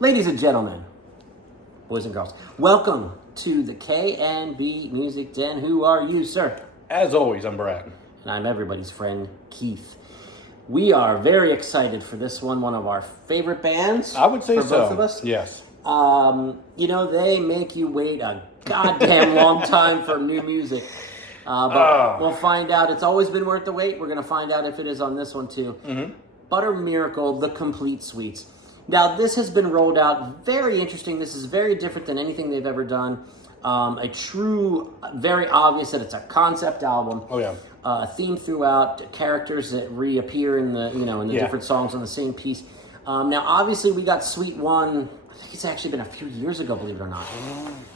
Ladies and gentlemen, boys and girls, welcome to the K&B Music Den. Who are you, sir? As always, I'm Brad. And I'm everybody's friend, Keith. We are very excited for this one of our favorite bands. I would say for so. both of us. Yes. They make you wait a goddamn long time for new music. But we'll find out. It's always been worth the wait. We're going to find out if it is on this one, too. Mm-hmm. Butter Miracle, The Complete Suites. Now, this has been rolled out. Very interesting. This is very different than anything they've ever done. Very obvious that it's a concept album. Oh, yeah. A theme throughout, characters that reappear in the different songs on the same piece. Now, obviously, we got Suite 1. I think it's actually been a few years ago, believe it or not.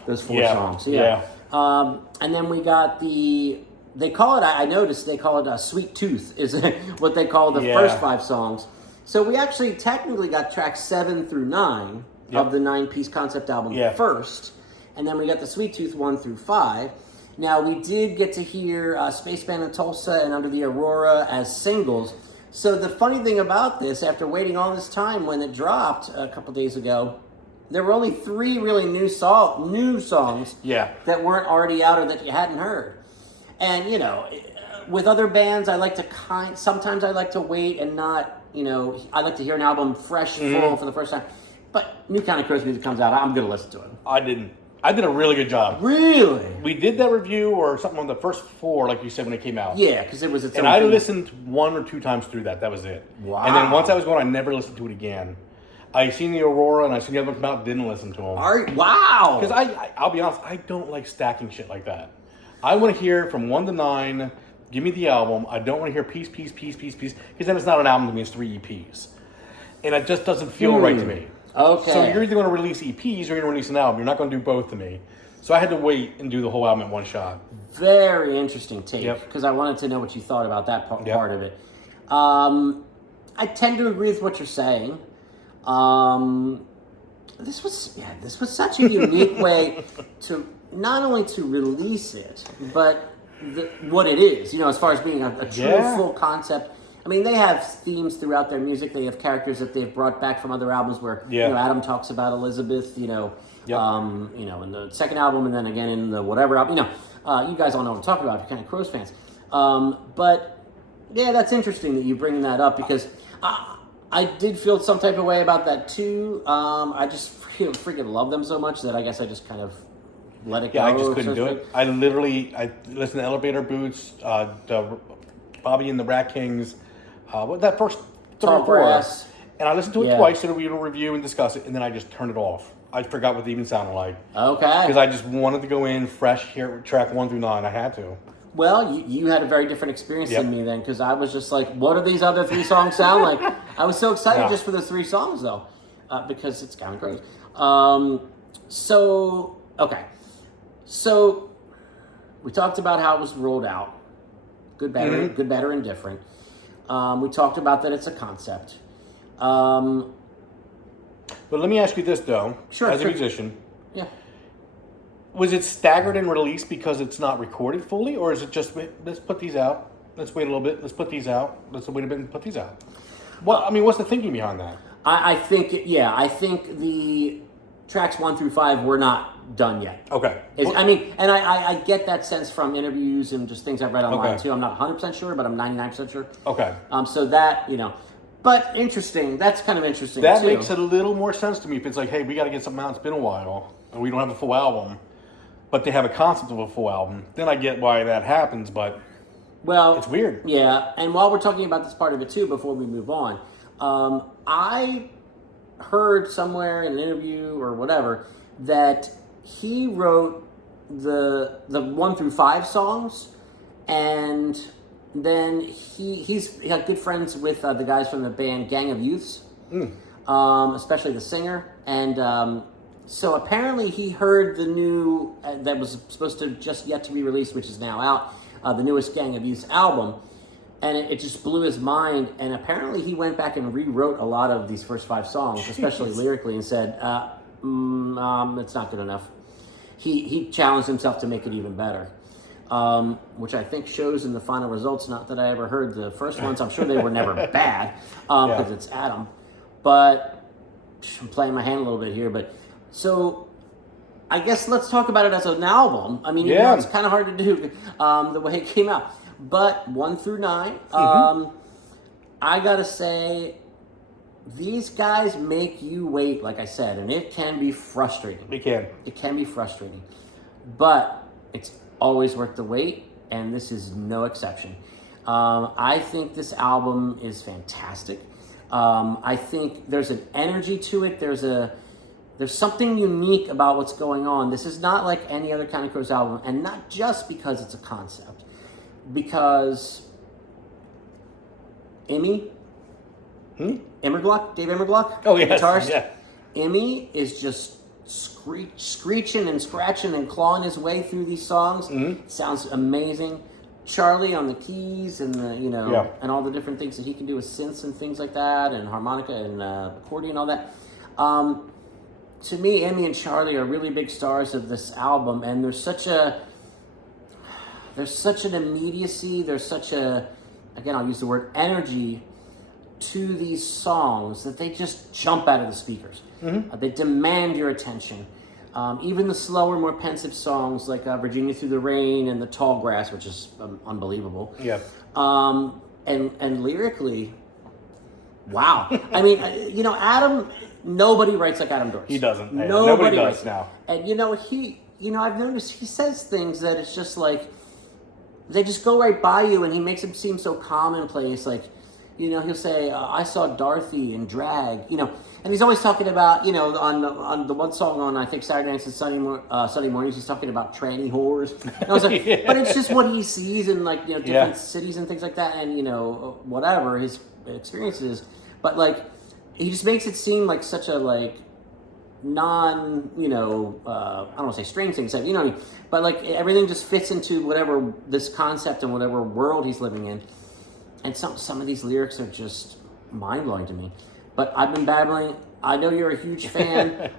Those four songs. Yeah. And then we got they call it, I noticed they call it Sweet Tooth, is what they call the first 5 songs. So we actually technically got tracks 7 through 9 of the 9-piece concept album first. And then we got the Sweet Tooth 1 through 5. Now, we did get to hear Spaceman in Tulsa and Under the Aurora as singles. So the funny thing about this, after waiting all this time when it dropped a couple days ago, there were only 3 really new songs that weren't already out or that you hadn't heard. And, with other bands, sometimes I like to wait and not, I like to hear an album fresh, full for the first time. But new Counting Crows music comes out, I'm going to listen to it. I didn't. I did a really good job. Really? We did that review or something on the first 4, like you said, when it came out. Yeah, because it was its own And I thing. listened 1 or 2 times through that. That was it. Wow. And then once I was going, I never listened to it again. I seen the Aurora and I seen the other one come out, didn't listen to them. Wow. Because I'll be honest, I don't like stacking shit like that. I want to hear from 1 to 9. Give me the album. I don't want to hear piece. Because then it's not an album to me. It's 3 EPs. And it just doesn't feel right to me. Okay. So you're either going to release EPs or you're going to release an album. You're not going to do both to me. So I had to wait and do the whole album in one shot. Very interesting take. Yep. Because I wanted to know what you thought about that part of it. I tend to agree with what you're saying. This was such a unique way to not only to release it, but what it is. As far as being a true full concept. I mean, they have themes throughout their music. They have characters that they've brought back from other albums where Adam talks about Elizabeth. In the second album, and then again in the whatever album. You guys all know what I'm talking about if you're kind of Crows fans. But yeah, that's interesting that you bring that up because I did feel some type of way about that too. I just freaking love them so much that I guess I just kind of let it go. Yeah, I just couldn't do it. I listened to Elevator Boots, the Bobby and the Rat Kings, that first 3 or 4. And I listened to it twice so that we would review and discuss it, and then I just turned it off. I forgot what it even sounded like. Okay. Because I just wanted to go in fresh, hear track 1 through 9. I had to. Well, you had a very different experience than me then, because I was just like, what do these other 3 songs sound like? I was so excited just for the 3 songs, though, because it's kind of crazy. So we talked about how it was rolled out. Good, better, and different. We talked about that it's a concept. But let me ask you this, though. As a musician. Yeah. Was it staggered in release because it's not recorded fully? Or is it just, let's put these out. Let's wait a little bit. Let's put these out. Let's wait a bit and put these out. What's the thinking behind that? I think the tracks 1 through 5 were not done yet. Okay. I get that sense from interviews and just things I've read online too. I'm not 100% sure, but I'm 99% sure. Okay. So that, but interesting. That's kind of interesting That too. makes it a little more sense to me if it's like, hey, we got to get something out. It's been a while and we don't have a full album, but they have a concept of a full album. Then I get why that happens, but it's weird. Yeah. And while we're talking about this part of it too, before we move on, I heard somewhere in an interview or whatever that he wrote the 1 through 5 songs, and then he's got good friends with the guys from the band Gang of Youths, especially the singer, and so apparently he heard the new that was supposed to just yet to be released, which is now out, the newest Gang of Youths album. And it just blew his mind. And apparently he went back and rewrote a lot of these first 5 songs, especially lyrically, and said, it's not good enough. He challenged himself to make it even better, which I think shows in the final results. Not that I ever heard the first ones. I'm sure they were never bad because it's Adam. But I'm playing my hand a little bit here, but so I guess let's talk about it as an album. I mean, Yeah. it's kind of hard to do the way it came out. But 1 through 9, I gotta say, these guys make you wait, like I said, and it can be frustrating. It can be frustrating. But it's always worth the wait, and this is no exception. I think this album is fantastic. I think there's an energy to it. There's something unique about what's going on. This is not like any other Counting Crows album, and not just because it's a concept. Because Dave Immergluck, Oh, yes, guitarist. yeah. Emmy is just screeching and scratching and clawing his way through these songs. Sounds amazing. Charlie on the keys and and all the different things that he can do with synths and things like that, and harmonica and accordion and all that. To me, Emmy and Charlie are really big stars of this album, and there's such an immediacy. There's such again, I'll use the word energy to these songs that they just jump out of the speakers. They demand your attention. Even the slower, more pensive songs like Virginia Through the Rain and The Tall Grass, which is unbelievable. Yeah. And lyrically, wow. I mean, Adam, nobody writes like Adam Duritz. He doesn't. Nobody does now. And I've noticed he says things that it's just like, they just go right by you, and he makes them seem so commonplace. Like, he'll say, I saw Dorothy in drag, and he's always talking about, on the one song on, I think, Saturday Nights and Sunday Mornings, he's talking about tranny whores. And I was like, but it's just what he sees in, like, different cities and things like that, and, whatever his experiences. But, like, he just makes it seem like such a, like, non, I don't want to say strange things, you know what I mean? But, like, everything just fits into whatever this concept and whatever world he's living in. And some of these lyrics are just mind-blowing to me. But I've been babbling. I know you're a huge fan.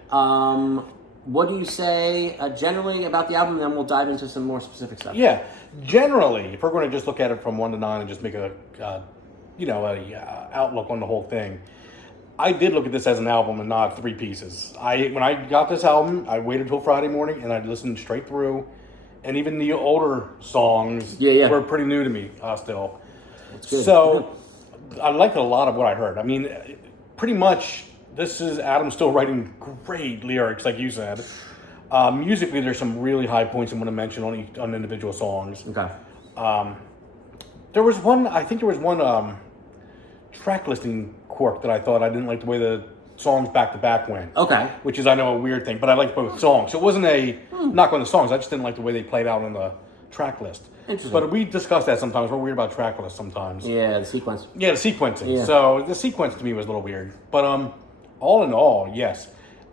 What do you say generally about the album? Then we'll dive into some more specific stuff. Yeah. Generally, if we're going to just look at it from 1 to 9 and just make a outlook on the whole thing, I did look at this as an album and not 3 pieces. When I got this album, I waited till Friday morning and I listened straight through. And even the older songs were pretty new to me still. That's good. So I liked a lot of what I heard. I mean, pretty much this is Adam still writing great lyrics, like you said. Musically, there's some really high points I'm going to mention on individual songs. Okay. There was one track listing quirk that I thought I didn't like the way the songs back to back went. Okay. Which is, I know, a weird thing, but I like both songs. So it wasn't a knock on the songs. I just didn't like the way they played out on the track list. Interesting. But we discussed that sometimes. We're weird about track lists sometimes. Yeah, the sequence. Yeah, the sequencing. Yeah. So the sequence to me was a little weird. But all in all, yes.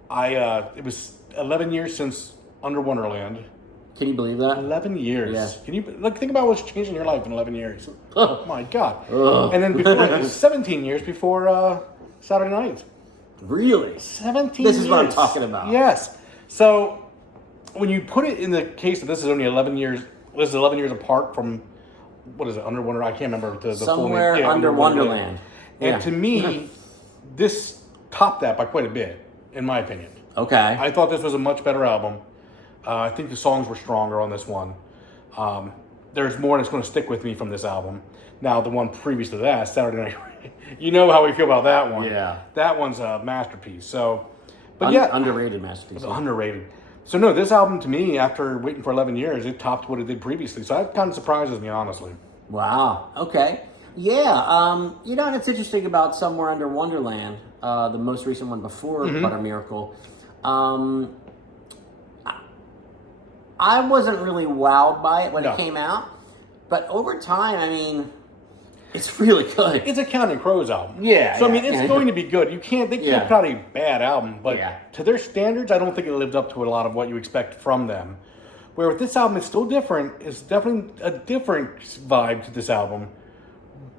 It was 11 years since Under Wonderland. Can you believe that? 11 years. Yeah. Can you think about what's changed in your life in 11 years? Oh my God. Ugh. And then before it was 17 years before Saturday Night. Really? 17 This years. is what I'm talking about. Yes. So when you put it in the case that this is only 11 years, this is 11 years apart from, what is it, Under Wonderland? I can't remember the full name. Somewhere Under Wonderland. And Yeah. to me, this topped that by quite a bit, in my opinion. Okay. I thought this was a much better album. I think the songs were stronger on this one. There's more that's going to stick with me from this album. Now, the one previous to that, Saturday Night, you know how we feel about that one. Yeah. That one's a masterpiece. So, but Underrated masterpiece. underrated. So no, this album to me, after waiting for 11 years, it topped what it did previously. So that kind of surprises me, honestly. Wow. Okay. Yeah. And it's interesting about Somewhere Under Wonderland, the most recent one before Butter Miracle. I wasn't really wowed by it when it came out, but over time, I mean, it's really good. It's a Counting Crows album. Yeah. So I mean, it's going to be good. They can't put out a bad album, but to their standards, I don't think it lived up to a lot of what you expect from them. Where with this album, it's still different. It's definitely a different vibe to this album.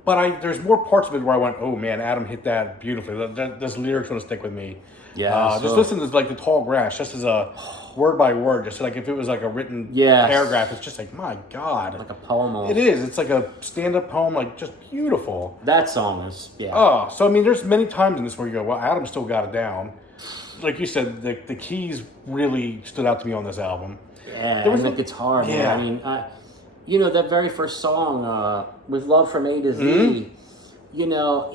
But there's more parts of it where I went, oh man, Adam hit that beautifully. This lyric's going to stick with me. Yeah. Just listen to like The Tall Grass, just as a word by word, just like if it was like a written paragraph, it's just like, my God. Like a poem almost. It is. It's like a stand-up poem, like just beautiful. That song is, Oh, so I mean, there's many times in this where you go, well, Adam still got it down. like you said, the keys really stood out to me on this album. Yeah, there was the guitar, man. Yeah. I mean, you know, that very first song, With Love from A to Z, you know,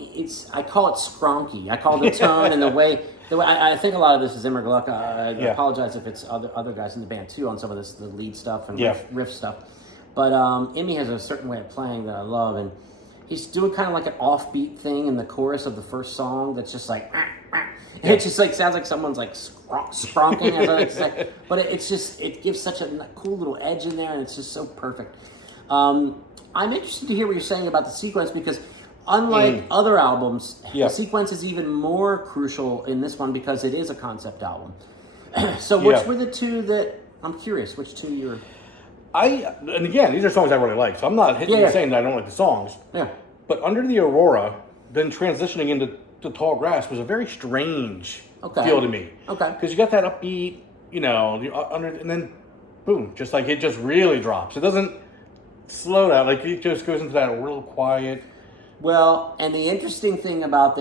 I call it skronky. I call the tone and the way I think a lot of this is Imre Gluck. I apologize if it's other guys in the band too on some of this, the lead stuff and riff stuff. But Immy has a certain way of playing that I love, and he's doing kind of like an offbeat thing in the chorus of the first song that's just like, it just like sounds like someone's like spronking, as I like to say. But it gives such a cool little edge in there, and it's just so perfect. I'm interested to hear what you're saying about the sequence, because unlike other albums, the sequence is even more crucial in this one because it is a concept album. So which were the two that, I'm curious, which two you're... And again, these are songs I really like, so I'm not saying that I don't like the songs. Yeah. But Under the Aurora, then transitioning into Tall Grass was a very strange feel to me. Okay. Because you got that upbeat, you know, and then boom, just like it just really drops. It doesn't slow down, like it just goes into that real quiet. Well, and the interesting thing about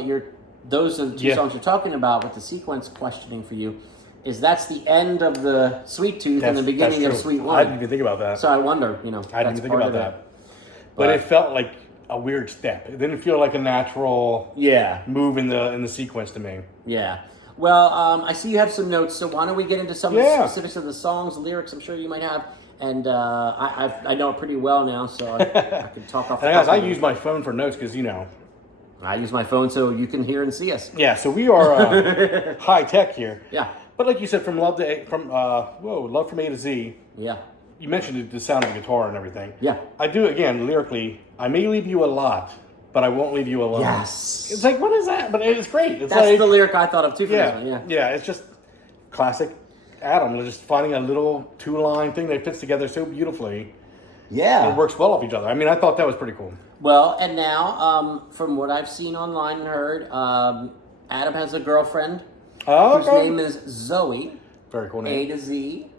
those are the two songs you're talking about with the sequence questioning for you, is that's the end of the Sweet Tooth and the beginning of Sweet One. I didn't even think about that. So I wonder, you know, I didn't even think about that. But it felt like a weird step. It didn't feel like a natural move in the sequence to me. Yeah. Well, I see you have some notes, so why don't we get into some of the specifics of the songs, the lyrics I'm sure you might have. And I know it pretty well now, so I can talk off the top. I use my phone for notes because, you know. I use my phone so you can hear and see us. Yeah, so we are high tech here. Yeah. But like you said, Love from A to Z. Yeah. You mentioned the sound of the guitar and everything. Yeah. I do, again, lyrically, I may leave you a lot, but I won't leave you alone. Yes. It's like, what is that? But it's great. That's like, the lyric I thought of too for this one, Yeah, it's just classic Adam. Just finding a little two-line thing that fits together so beautifully. Yeah. It works well off each other. I mean, I thought that was pretty cool. Well, and now, from what I've seen online and heard, Adam has a girlfriend whose name is Zoe. Very cool name. A to Z.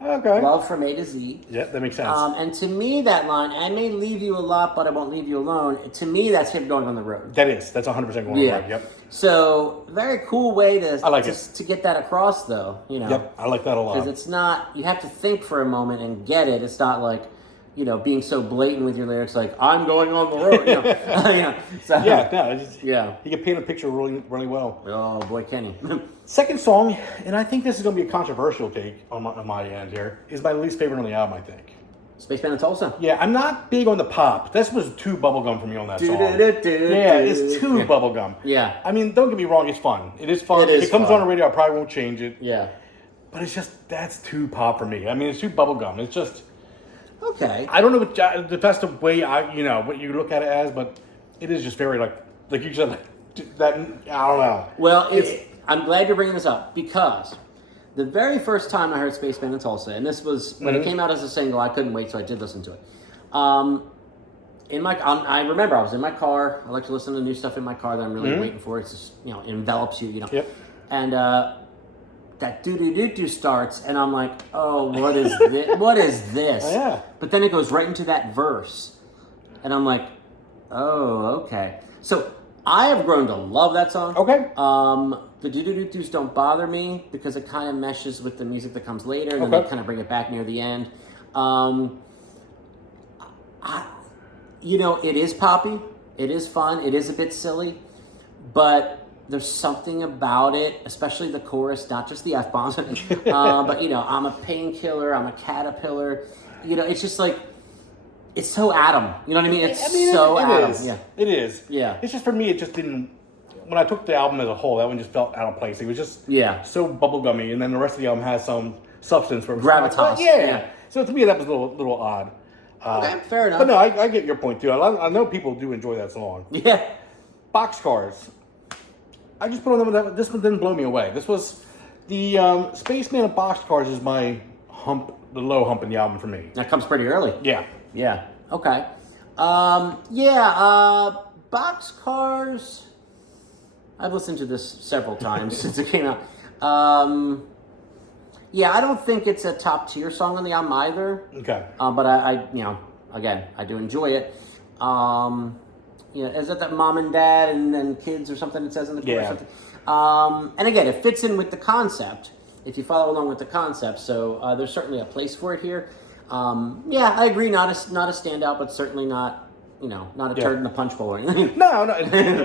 Okay. Love from A to Z. Yeah, that makes sense. And to me, that line, I may leave you a lot, but I won't leave you alone. To me, that's him going on the road. That's 100% going on the road. Yep. So, very cool way to to get that across, though. You know. Yep, I like that a lot. Because it's not, you have to think for a moment and get it. It's not like, you know, being so blatant with your lyrics, like, I'm going on the road. You know. So, you can paint a picture really, really well. Oh, boy, Kenny. Second song, and I think this is going to be a controversial take on my end here, is my least favorite on the album, I think. Spaceman in Tulsa. Yeah, I'm not big on the pop. This was too bubblegum for me on that song. It's too bubblegum. Yeah. I mean, don't get me wrong, it's fun. It is fun. If it comes on the radio, I probably won't change it. Yeah. But it's just, that's too pop for me. I mean, it's too bubblegum. It's just... Okay. I don't know if that's the way what you look at it as, but it is just very like you said, that, I don't know. Well, I'm glad you're bringing this up, because the very first time I heard Spaceman in Tulsa, and this was when it came out as a single, I couldn't wait, so I did listen to it. I remember I was in my car. I like to listen to new stuff in my car that I'm really waiting for. It's just, it envelops you, Yep. And that do starts, and I'm like, oh, what is this? What is this? Oh, yeah. But then it goes right into that verse, and I'm like, oh, okay. So I have grown to love that song. Okay. The do-do-do-dos don't bother me because it kind of meshes with the music that comes later, and then they kind of bring it back near the end. It is poppy. It is fun. It is a bit silly, but there's something about it, especially the chorus, not just the F-bombs, but, I'm a painkiller, I'm a caterpillar. It's just like, it's so Adam. You know what I mean? It's so Adam. Is. Yeah. It is. Yeah. It's just, for me, it just didn't, when I took the album as a whole, that one just felt out of place. It was just so bubblegummy, and then the rest of the album has some substance. For gravitas. Yeah. So to me, that was a little odd. Okay, fair enough. But no, I get your point, too. I know people do enjoy that song. Yeah. Boxcars. I just put on them. This one didn't blow me away. This was the Spaceman and Boxcars is my the low hump in the album for me. That comes pretty early. Yeah. Yeah. Okay. Boxcars. I've listened to this several times since it came out. I don't think it's a top tier song on the album either. Okay. But I do enjoy it. Is it that mom and dad and kids or something it says in the chorus? And again, it fits in with the concept, if you follow along with the concept. So there's certainly a place for it here. Yeah, I agree. Not a standout, but certainly not, not a turd in the punch bowl or anything. No,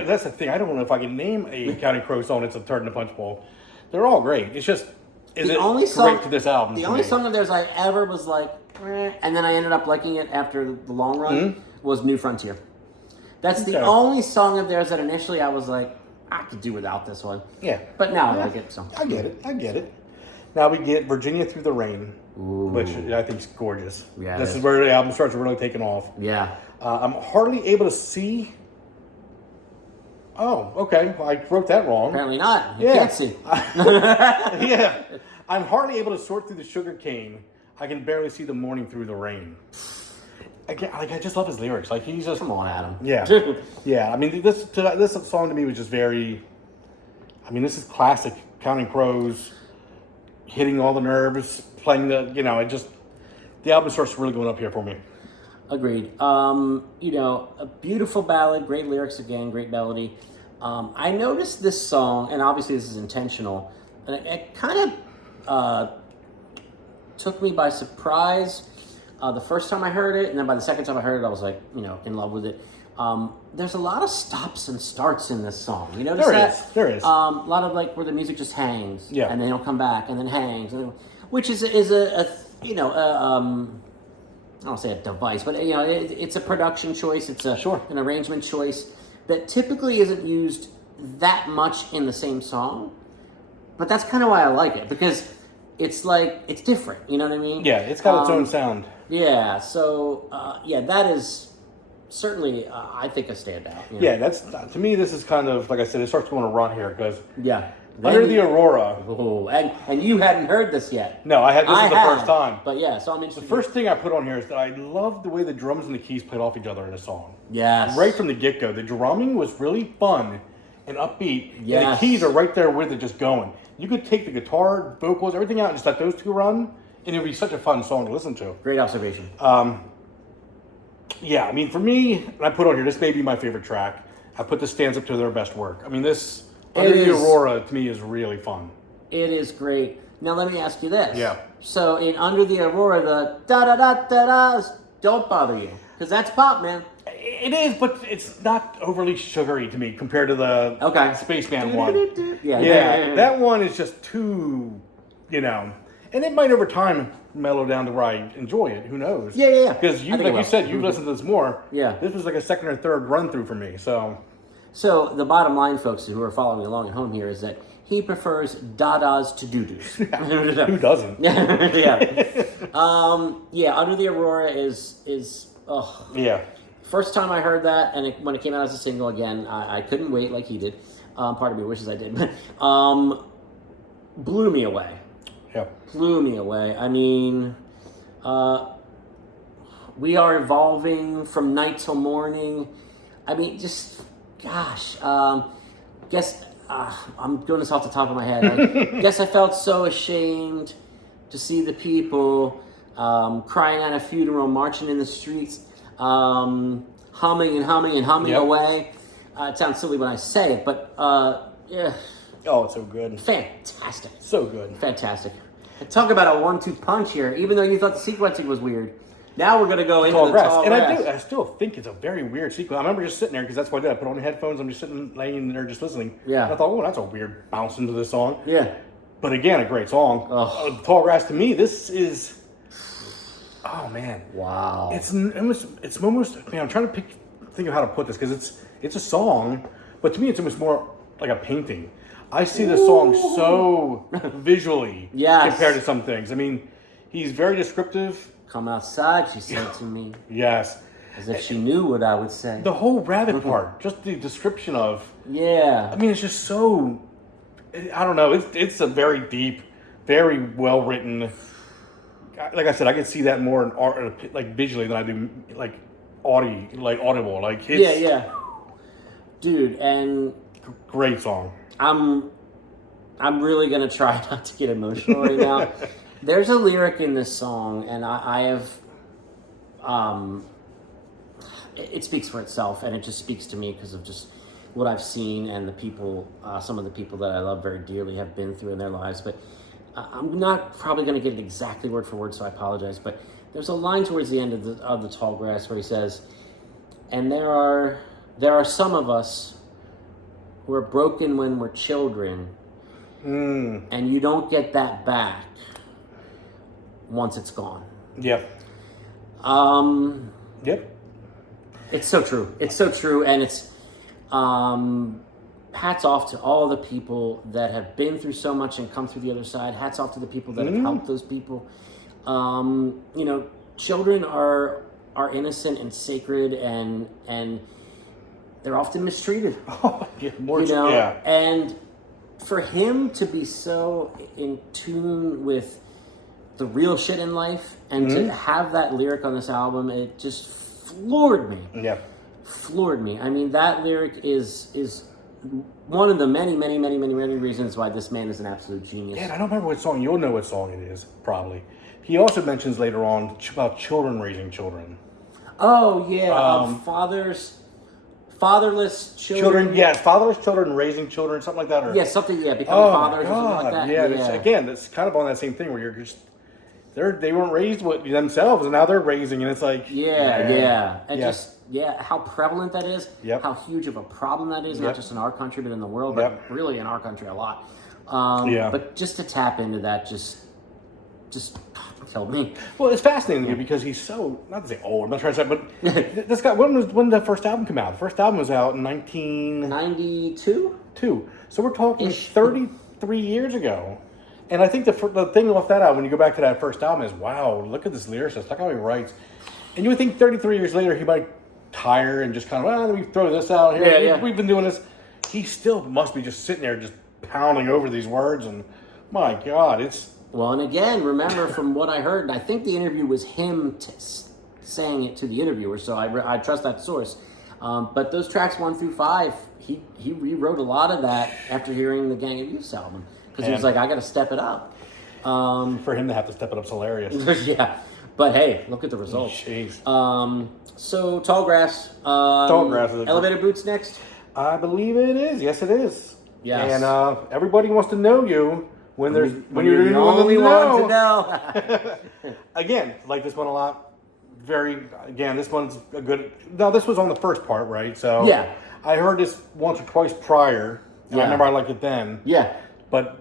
that's the thing. I don't know if I can name a Counting Crow song that's a turd in the punch bowl. They're all great. It's just, is it great to this album? The only song of theirs I ever was like, and then I ended up liking it after the long run was New Frontier. That's the only song of theirs that initially I was like, I could do without this one. Yeah. But now I like it. So I get it. Now we get Virginia Through the Rain, which I think is gorgeous. Yeah. This is where the album starts really taking off. Yeah. I'm hardly able to see. Oh, okay. Well, I wrote that wrong. Apparently not. You can't see. Yeah. I'm hardly able to sort through the sugar cane. I can barely see the morning through the rain. I just love his lyrics. Like, he's just... Come on, Adam. Yeah. Yeah. I mean, this song to me was just very... I mean, this is classic Counting Crows, hitting all the nerves, playing the... it just... The album starts really going up here for me. Agreed. A beautiful ballad, great lyrics again, great melody. I noticed this song, and obviously this is intentional, and it kind of took me by surprise the first time I heard it, and then by the second time I heard it, I was like, in love with it. There's a lot of stops and starts in this song. You notice that? There is. A lot of like where the music just hangs, yeah, and then it'll come back, and then hangs, which is I don't say a device, but it's a production choice. It's an arrangement choice that typically isn't used that much in the same song. But that's kind of why I like it, because it's like it's different. You know what I mean? Yeah, it's got its own sound. Yeah. So that is certainly I think a standout. Yeah, that's to me. This is kind of like I said. It starts going to run here because Under the Aurora. Oh, and you hadn't heard this yet. No, I had this the first time. But yeah, so I'm interested. The first thing I put on here is that I love the way the drums and the keys played off each other in the song. Yes. Right from the get-go. The drumming was really fun and upbeat. Yes. And the keys are right there with it just going. You could take the guitar, vocals, everything out and just let those two run, and it would be such a fun song to listen to. Great observation. Yeah, I mean, for me, and I put on here, this may be my favorite track. I put this stands up to their best work. I mean, this... Under the Aurora, to me, is really fun. It is great. Now, let me ask you this. Yeah. So, in Under the Aurora, the da-da-da-da-das don't bother you. Because that's pop, man. It is, but it's not overly sugary to me compared to the Spaceman one. Yeah. That one is just too, and it might over time mellow down to where I enjoy it. Who knows? Yeah. Because like you said, you've listened to this more. Yeah. This was like a second or third run through for me, so... So the bottom line, folks, who are following along at home here, is that he prefers dadas to doo-doos. Who doesn't? Yeah. Under the Aurora is yeah. First time I heard that, and when it came out as a single again, I couldn't wait like he did. Part of me wishes I did, but blew me away. Yeah. Blew me away. I mean, we are evolving from night till morning. I mean, just... Gosh, guess I'm doing this off the top of my head. I guess I felt so ashamed to see the people crying at a funeral, marching in the streets, humming away. It sounds silly when I say it, but yeah. Oh, it's so good. Fantastic. So good. Fantastic. Talk about a 1-2 punch here. Even though you thought the sequencing was weird. Now we're going to go into the tall grass. And I still think it's a very weird sequence. I remember just sitting there, because that's what I did. I put on the headphones, I'm just laying there just listening. Yeah. And I thought, that's a weird bounce into this song. Yeah. But again, a great song. Tall Grass, to me, this is... Oh, man. Wow. It's almost... Man, I'm trying to think of how to put this, because it's a song, but to me, it's almost more like a painting. I see the song so visually compared to some things. I mean, he's very descriptive. Come outside, she said to me. Yes. As if she knew what I would say. The whole rabbit part, just the description of... Yeah. I mean, it's just so... I don't know. It's a very deep, very well-written... Like I said, I could see that more in art, like visually than I do like audible. Like it's... Yeah. Dude, and... Great song. I'm really going to try not to get emotional right now. There's a lyric in this song, and I have, it speaks for itself, and it just speaks to me because of just what I've seen and the people, some of the people that I love very dearly have been through in their lives. But I'm not probably going to get it exactly word for word, so I apologize. But there's a line towards the end of the Tall Grass where he says, "And there are some of us who are broken when we're children, and you don't get that back once it's gone." Yep. Yep. It's so true. It's so true, and it's hats off to all the people that have been through so much and come through the other side. Hats off to the people that have helped those people. Children are innocent and sacred, and they're often mistreated. And for him to be so in tune with the real shit in life and to have that lyric on this album, it just floored me. Yeah. Floored me. I mean, that lyric is one of the many reasons why this man is an absolute genius. Yeah, I don't remember what song. You'll know what song it is, probably. He also mentions later on about children raising children. Oh, yeah. Fatherless children. Yes, fatherless children raising children, something like that. Or, becoming fathers or something like that. Again, it's kind of on that same thing where you're just, they weren't raised with themselves, and now they're raising, and it's like... how prevalent that is, how huge of a problem that is, not just in our country, but in the world, but really in our country a lot. But just to tap into that just killed me. Well, it's fascinating to me because he's so, not to say old, I'm not trying to say, but this guy, when did the first album come out? The first album was out in 1992? So we're talking 33 years ago. And I think the thing off that album, when you go back to that first album, is, wow, look at this lyricist, look how he writes. And you would think 33 years later he might tire and just kind of, let me throw this out here. We've been doing this. He still must be just sitting there just pounding over these words, and my God, it's... Well, and again, remember from what I heard, I think the interview was him saying it to the interviewer, so I trust that source. But those tracks 1 through 5, he rewrote a lot of that after hearing the Gang of Youths album, because he was like, I got to step it up. For him to have to step it up's hilarious. Yeah, but hey, look at the results. Jeez. So Tall Grass. Tall Grass is Elevator Boots next. I believe it is. Yes, it is. Yes. And everybody wants to know you. When you're the only one to know. Again, like this one a lot. This one's a good. Now, this was on the first part, right? So yeah, I heard this once or twice prior, and I remember I liked it then. Yeah, but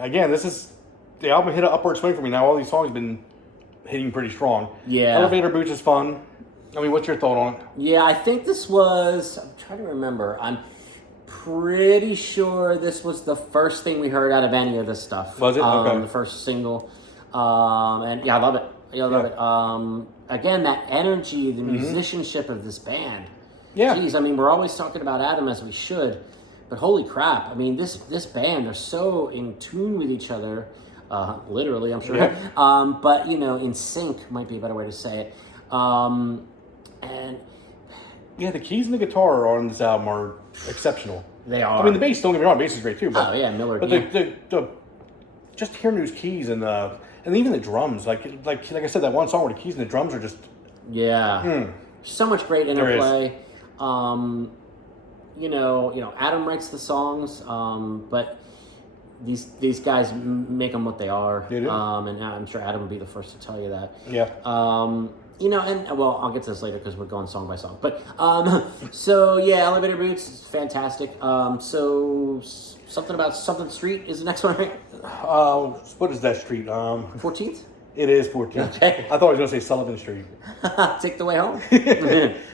again, the album hit an upward swing for me. Now all these songs have been hitting pretty strong. Yeah, Elevator Boots is fun. I mean, what's your thought on it? Yeah, I think this was. I'm trying to remember. I'm pretty sure this was the first thing we heard out of any of this stuff. Was it? Okay. The first single. And I love it. I love it. Again, that energy, the musicianship of this band. Yeah. Jeez, I mean, we're always talking about Adam as we should, but holy crap. I mean, this band, they're so in tune with each other. Literally, I'm sure. Yeah. But, in sync might be a better way to say it. And... Yeah, the keys and the guitar on this album are exceptional. They are. I mean, the bass, don't get me wrong, the bass is great too. But, Miller. But the just hearing those keys and even the drums, like I said, that one song where the keys and the drums are just so much great interplay. Adam writes the songs, but these guys make them what they are. They do. And I'm sure Adam would be the first to tell you that. Yeah. I'll get to this later because we're going song by song. But, Elevator Boots is fantastic. So, something about Something Street is the next one, right? What is that street? 14th? It is 14th. Okay. I thought I was going to say Sullivan Street. Take the way home.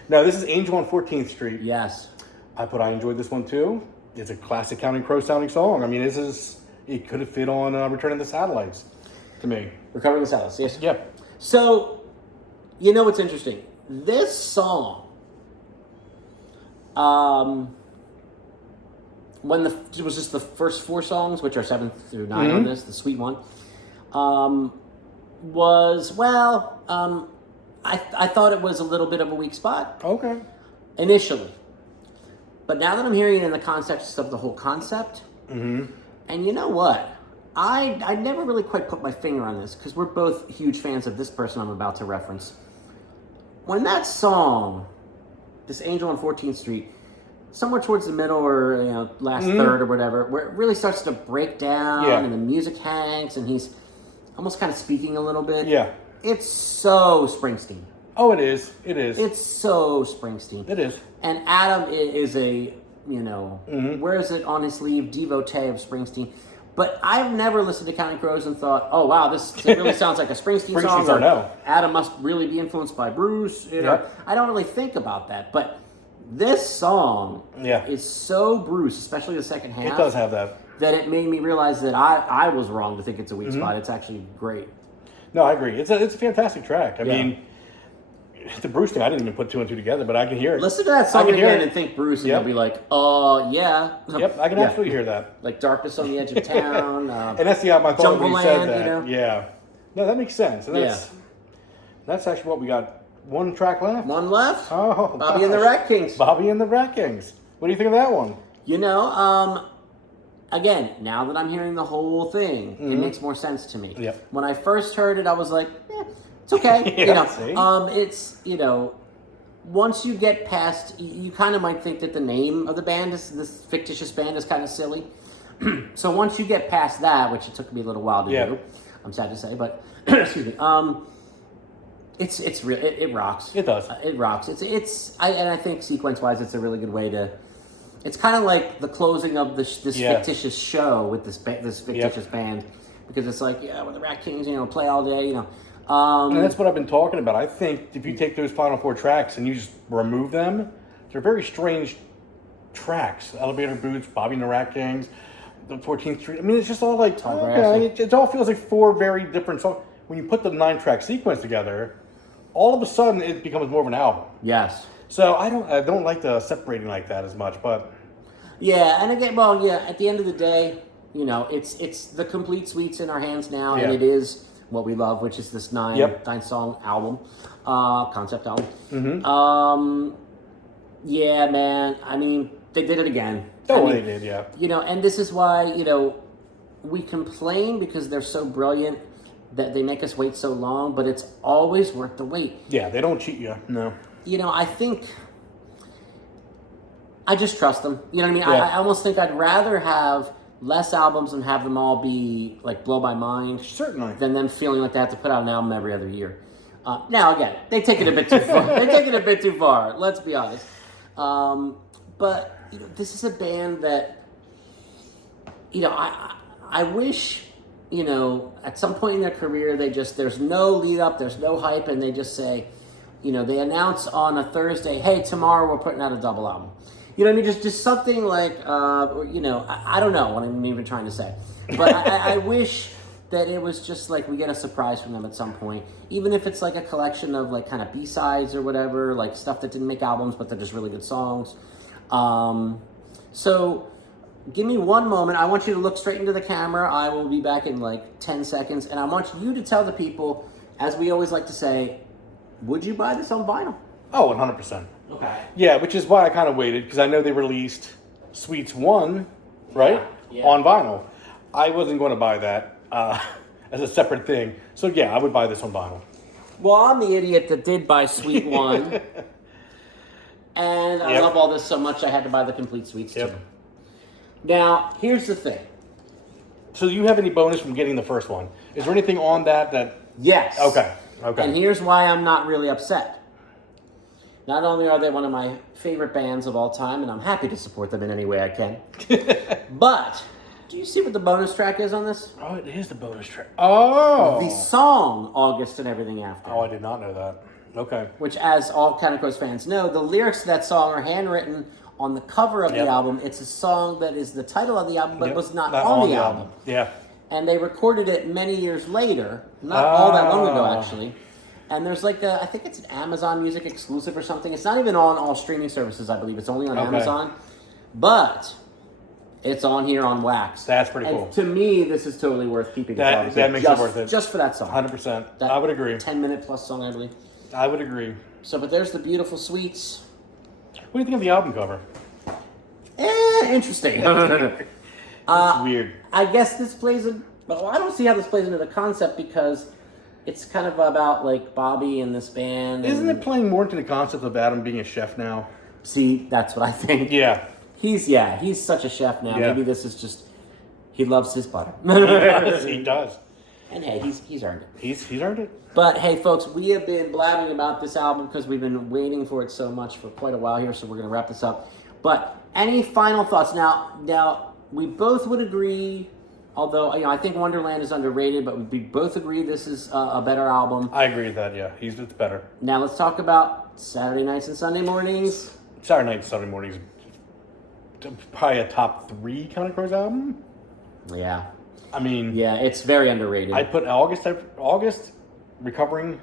No, this is Angel on 14th Street. Yes. I enjoyed this one too. It's a classic Counting Crow sounding song. I mean, it could have fit on Return of the Satellites to me. Recovering the Satellites, yes. Yep. So... what's interesting? This song, it was just the first 4 songs, which are 7 through 9 on this, the sweet one, I thought it was a little bit of a weak spot. Okay. Initially. But now that I'm hearing it in the context of the whole concept, and you know what? I never really quite put my finger on this, because we're both huge fans of this person I'm about to reference. When that song, this Angel on 14th Street, somewhere towards the middle or last third or whatever, where it really starts to break down and the music hangs and he's almost kind of speaking a little bit. Yeah. It's so Springsteen. Oh, it is. It is. It's so Springsteen. It is. And Adam is a, wears it on his sleeve, devotee of Springsteen. But I've never listened to Counting Crows and thought, oh, wow, this really sounds like a Springsteen song. Or no. Adam must really be influenced by Bruce. I don't really think about that. But this song is so Bruce, especially the second half. It does have that. That it made me realize that I was wrong to think it's a weak spot. It's actually great. No, I agree. It's a fantastic track. I mean, the Bruce thing, I didn't even put two and two together, but I can hear it. Listen to that song again and think Bruce, and you'll be like, oh, yeah. Yep, I can absolutely hear that. Like Darkness on the Edge of Town. And that's the album I thought when you said that. You Yeah. No, that makes sense. And that's actually what we got. One track left? One left? Oh, Bobby and the Rat Kings. Bobby and the Rat Kings. What do you think of that one? Again, now that I'm hearing the whole thing, it makes more sense to me. Yep. When I first heard it, I was like, it's okay. It's, once you get past, you kind of might think that the name of the band, this fictitious band, is kind of silly. So once you get past that, which it took me a little while to do, I'm sad to say, but, excuse me, it's real. It rocks. It does. It rocks. I think sequence-wise, it's a really good way to. It's kind of like the closing of this fictitious show with this fictitious band, because it's like, when the Rat Kings, play all day, and that's what I've been talking about. I think if you take those final four tracks and you just remove them, they're very strange tracks. Elevator Boots, Bobby and the Rat Kings, the 14th Street. I mean, it's just all like, it all feels like four very different songs. When you put the 9-track sequence together, all of a sudden it becomes more of an album. Yes. So I don't like the separating like that as much, but and again, at the end of the day, it's the complete suites in our hands now, and it is what we love, which is this 9-song album, concept album. Mm-hmm. Man. I mean, they did it again. They did, yeah. And this is why we complain because they're so brilliant that they make us wait so long, but it's always worth the wait. Yeah, they don't cheat you. No. I think I just trust them. You know what I mean? Yeah. I almost think I'd rather have less albums and have them all be like blow my mind. Certainly. Than them feeling like they have to put out an album every other year. Now again, they take it a bit too far. Let's be honest. But this is a band that I wish at some point in their career there's no lead up, there's no hype, and they just say. They announce on a Thursday, hey, tomorrow we're putting out a double album. You know what I mean? Just something like, I don't know what I'm even trying to say. But I wish that it was just like we get a surprise from them at some point. Even if it's like a collection of like kind of B-sides or whatever, like stuff that didn't make albums, but they're just really good songs. So give me one moment. I want you to look straight into the camera. I will be back in like 10 seconds. And I want you to tell the people, as we always like to say, would you buy this on vinyl? Oh, 100%. Okay. Yeah, which is why I kind of waited, because I know they released Sweets 1, right? Yeah. On vinyl. I wasn't going to buy that as a separate thing. So, yeah, I would buy this on vinyl. Well, I'm the idiot that did buy Sweet 1. And I love all this so much, I had to buy the complete Sweets too. Now, here's the thing. So, do you have any bonus from getting the first one? Is there anything on that? Yes. Okay. And here's why I'm not really upset. Not only are they one of my favorite bands of all time, and I'm happy to support them in any way I can, but do you see what the bonus track is on this? Oh, it is the bonus track. Oh! The song, August and Everything After. Oh, I did not know that. Okay. Which, as all Counting Crows fans know, the lyrics to that song are handwritten on the cover of the album. It's a song that is the title of the album, but was not on the album. Yeah. And they recorded it many years later, not all that long ago, actually. And there's like I think it's an Amazon Music exclusive or something. It's not even on all streaming services, I believe. It's only on Amazon. But it's on here on wax. That's pretty cool. To me, this is totally worth keeping. That makes it worth it. Just for that song. 100%. I would agree. 10-minute plus song, I believe. I would agree. So, but there's the Beautiful Sweets. What do you think of the album cover? Interesting. It's weird. I guess this plays well, I don't see how this plays into the concept because it's kind of about like Bobby and this band. Isn't it playing more into the concept of Adam being a chef now? See, that's what I think. Yeah. He's such a chef now. Yeah. Maybe this is just, he loves his butter. He does. And hey, he's earned it. He's earned it. But hey, folks, we have been blabbing about this album because we've been waiting for it so much for quite a while here, so we're going to wrap this up. But any final thoughts? Now we both would agree, although I think Wonderland is underrated, but we both agree this is a better album. I agree with that, yeah. It's better. Now let's talk about Saturday nights and Sunday mornings. Saturday night and Sunday mornings, probably a top 3 Counting Crows album. Yeah. I mean... Yeah, it's very underrated. I put August, Recovering.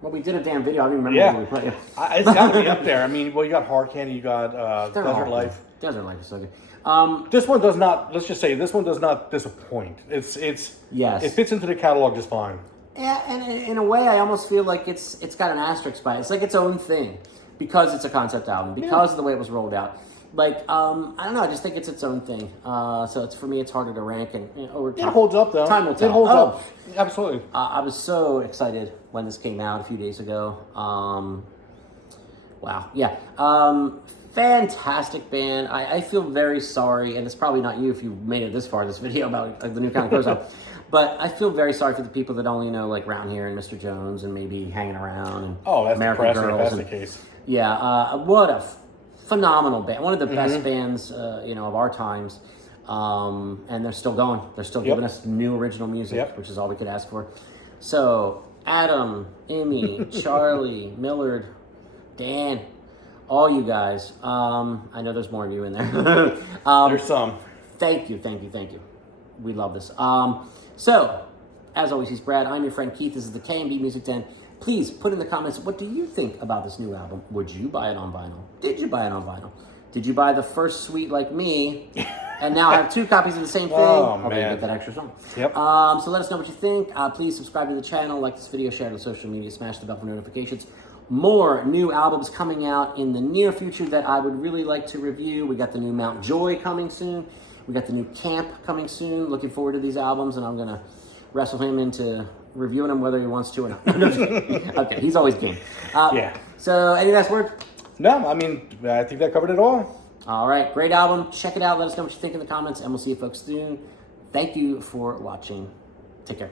Well, we did a damn video. I don't even remember Yeah. what we played. It's got to be up there. I mean, well, you got Hard Candy, you got Desert Life. Desert Life is so good. This one does not, let's just say, this one does not disappoint. Yes. It fits into the catalog just fine. Yeah, and in a way, I almost feel like it's got an asterisk by it. It's like its own thing because it's a concept album, because of the way it was rolled out. Like, I don't know, I just think it's its own thing. So for me, it's harder to rank. And over time, it holds up, though. Time will tell. It holds up. Absolutely. I was so excited when this came out a few days ago. Wow. Yeah. Fantastic band. I feel very sorry, and it's probably not you if you made it this far in this video about the new Counting Crows album. But I feel very sorry for the people that only know like Round Here and Mr. Jones and maybe Hanging Around and that's American depressing Girls. if that's the case. Yeah. What a phenomenal band. One of the best bands, of our times. And they're still going. They're still giving us new original music, which is all we could ask for. So, Adam, Emmy, Charlie, Millard, Dan, all you guys. I know there's more of you in there. There's some. Thank you. We love this. So, as always, he's Brad. I'm your friend Keith. This is the K&B Music Den. Please put in the comments, what do you think about this new album? Would you buy it on vinyl? Did you buy it on vinyl? Did you buy the first suite like me and now have 2 copies of the same thing? Oh, okay, man. get that extra song. Yep. So let us know what you think. Please subscribe to the channel, like this video, share it on social media, smash the bell for notifications. More new albums coming out in the near future that I would really like to review. We got the new Mount Joy coming soon. We got the new Camp coming soon. Looking forward to these albums, and I'm going to wrestle him into reviewing them whether he wants to or not. Okay, he's always game. So, any last words? No, I mean, I think that covered it all. All right, great album. Check it out. Let us know what you think in the comments, and we'll see you folks soon. Thank you for watching. Take care.